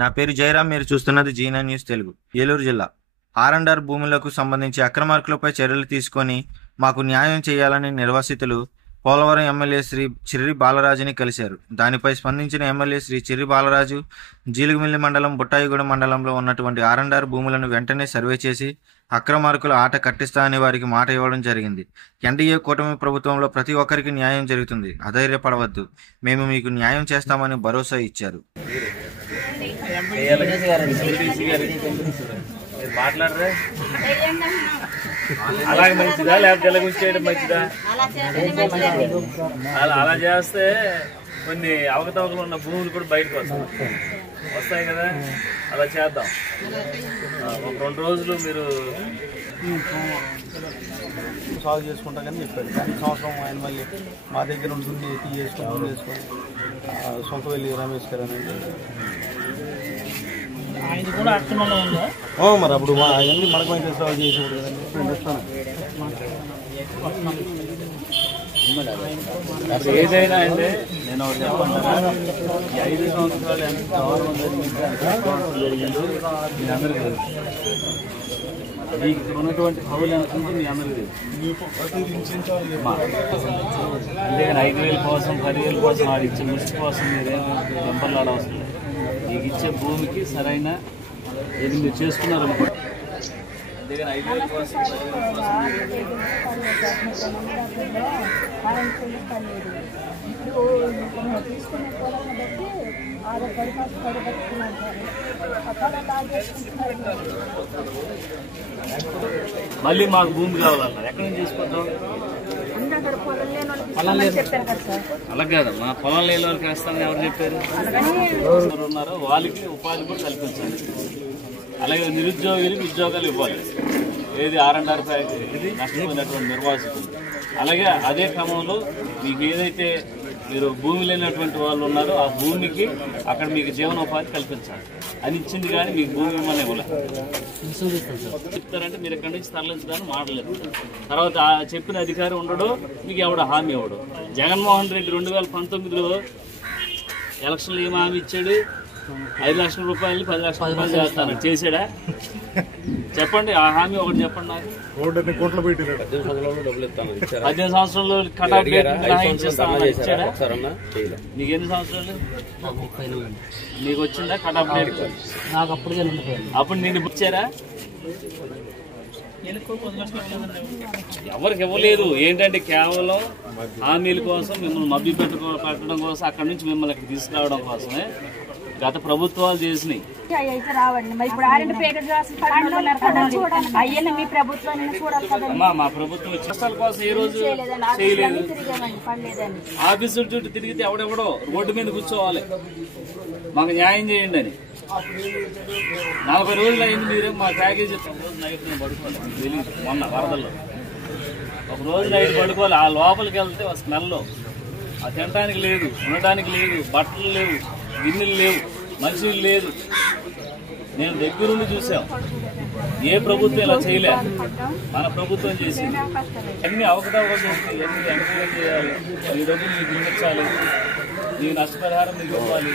నా పేరు జయరాం. మీరు చూస్తున్నది జీనా న్యూస్ తెలుగు. ఏలూరు జిల్లా ఆర్&ఆర్ భూములకు సంబంధించి అక్రమార్కులపై చర్యలు తీసుకొని మాకు న్యాయం చేయాలని నిర్వాసితులు పోలవరం ఎమ్మెల్యే శ్రీ చిర్రి బాలరాజుని కలిశారు. దానిపై స్పందించిన ఎమ్మెల్యే శ్రీ చిర్రి బాలరాజు జీలుగుమిల్లి మండలం బుట్టాయిగూడెం మండలంలో ఉన్నటువంటి ఆర్&ఆర్ భూములను వెంటనే సర్వే చేసి అక్రమార్కుల ఆట కట్టిస్తానని వారికి మాట ఇవ్వడం జరిగింది. ఎన్డీఏ కూటమి ప్రభుత్వంలో ప్రతి ఒక్కరికి న్యాయం జరుగుతుంది, అధైర్యపడవద్దు, మేము మీకు న్యాయం చేస్తామని భరోసా ఇచ్చారు. మాట్లాడరే అలాగే మంచిదా లేకపోతే ఇలా గురించి మంచిదా? అలా చేస్తే కొన్ని అవకతవకలు ఉన్న భూములు కూడా బయటకు వస్తాయి కదా. అలా చేద్దాం. ఒక 2 రోజులు మీరు సాల్వ్ చేసుకుంటా కానీ చెప్పాడు. కానీ సంవత్సరం ఆయన మళ్ళీ మా దగ్గర ఉంటుంది చేసుకొని సొంత వెళ్ళి రమేష్ గారు అని ఆయన కూడా అక్రమంలో ఉందా? మరి అప్పుడు మా అవన్నీ మడకమైన చేసేవాళ్ళు చేసేవాడు కదండి. ఏదైనా అంటే నేను ఒకటి చెప్పంటారా, ఈ 5 సంవత్సరాలు ఎంత గౌరవం జరిగిందో మీ అందరికీ తెలుసు. మీకు ఉన్నటువంటి కవులు ఎంత ఉంటే మీ అందరికీ తెలుసు. అంతేగాని 5,000 కోసం 10,000 కోసం వాడు ఇచ్చే ముష్టి కోసం మీరేమో వెంపర్లాడవసరం లేదు. మీకు ఇచ్చే భూమికి సరైన ఏది మీరు చేసుకున్నారు అనుకోండి. అంతేగాని 5,000 కోసం 10,000 మళ్ళీ మాకు భూమి కావాలన్నారు. ఎక్కడి నుంచి తీసుకుంటాం? అలా కాదమ్మా, పొలం లేని వాళ్ళకి వేస్తామని ఎవరు చెప్పారు? ఉన్నారో వాళ్ళకి ఉపాధి కూడా కల్పించాలి. అలాగే నిరుద్యోగులకి ఉద్యోగాలు ఇవ్వాలి. ఏది ఆర్&ఆర్ ఫ్యాక్టరీ నష్టపోయినటువంటి నిర్వాసితులు. అలాగే అదే క్రమంలో మీకు ఏదైతే మీరు భూమి లేనటువంటి వాళ్ళు ఉన్నారో ఆ భూమికి అక్కడ మీకు జీవనోపాధి కల్పించాలి అని ఇచ్చింది. కానీ మీకు భూమి ఇవ్వమని ఇవ్వలేదు. చెప్తారంటే మీరు ఎక్కడి నుంచి తరలించడానికి మాటలేదు. తర్వాత చెప్పిన అధికారి ఉండడు, మీకు ఎవడ హామీ ఇవ్వడు. జగన్మోహన్ రెడ్డి 2019లో ఎలక్షన్లు ఏం హామీ ఇచ్చాడు? 5 లక్షల రూపాయలు 10 లక్షల రూపాయలు చేస్తాను. చేశాడా? చెప్పండి. ఆ హామీ ఒకటి చెప్పండి నాకు. 18 సంవత్సరాలు కటాఫ్ ఇచ్చాడా? మీకు ఎన్ని సంవత్సరాలు? మీకు వచ్చిందా కటాఫ్ డేట్? నాకు అప్పుడు నేను ఇచ్చారా? ఎవరికి ఇవ్వలేదు. ఏంటంటే కేవలం హామీల కోసం, మిమ్మల్ని మభ్య పెట్టడం కోసం, అక్కడి నుంచి మిమ్మల్ని ఇక్కడ తీసుకురావడం కోసమే గత ప్రభుత్వాలు చేసినాయి. మా ప్రభుత్వం కష్టాల కోసం ఏ రోజు చేయలేదు. ఆఫీసుల చుట్టూ తిరిగితే ఎవడెవడో రోడ్డు మీద కూర్చోవాలి మాకు న్యాయం చేయండి అని. 40 రోజులు అయింది. మీరే మా ప్యాకేజీ నైట్ నేను పడుకోవాలి. తెలియదు మొన్న వరదల్లో ఒక రోజు నైట్ పడుకోవాలి. ఆ లోపలికి వెళ్తే ఆ స్మెల్లో ఆ తినడానికి లేదు, ఉండడానికి లేదు, బట్టలు లేవు, గిన్నెలు లేవు, మనుషులు లేదు. నేను దగ్గరుండి చూసాం. ఏ ప్రభుత్వం ఇలా చేయలే, మన ప్రభుత్వం చేసింది. అన్ని అవకతవకలు చేసి ఇవన్నీ ఎంక్వైరీ చేయాలి. ఈ డబ్బులు మీకు ఇచ్చాలి, మీకు నష్టపరిహారం మీకు ఇవ్వాలి.